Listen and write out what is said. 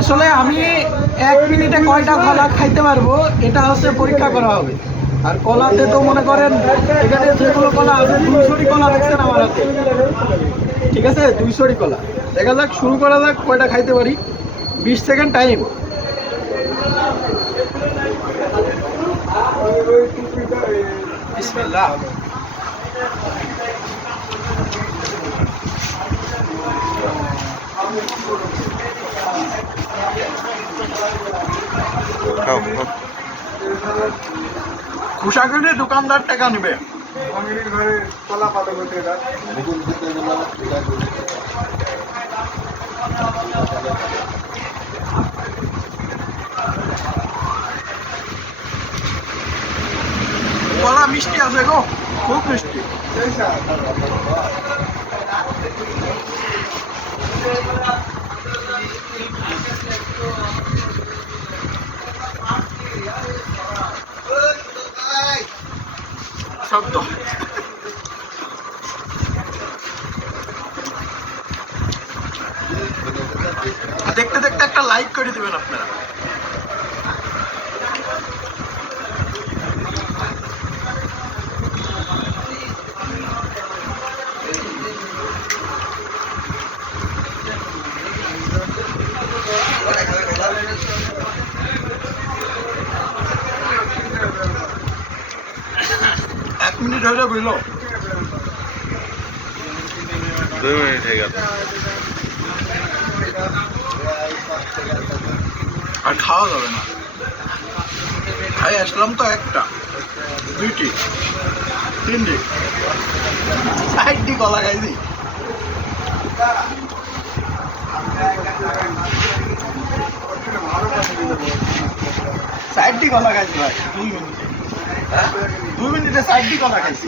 আসলে আমি 1 মিনিটে কয়টা কলা খাইতে পারবো এটা হচ্ছে পরীক্ষা করা হবে। আর কলাতে তো মনে করেন এখানে যেগুলো কলা আছে 200টি কলা রাখছেন আমার হাতে, ঠিক আছে? 200টি কলা। দেখা যাক, শুরু করা যাক, কয়টা খাইতে পারি। 20 সেকেন্ড টাইম। বিসমিল্লাহ। খুশা কিনে দোকানদার টাকা নেবে। কলা মিষ্টি আছে গো, খুব মিষ্টি। শব্দ দেখতে দেখতে একটা লাইক করে দিবেন আপনারা। এক মিনিট হয়ে বুঝল, 2 মিনিট হয়ে গেল। আর খাওয়া যাবে না। খাই আসলাম তো, একটা, দুইটি, তিনটি, 4টি কলা খাইছি। 4টি কলা খাইছি ভাই 2 মিনিটে। 2 মিনিটে 4টি কলা খাইছি।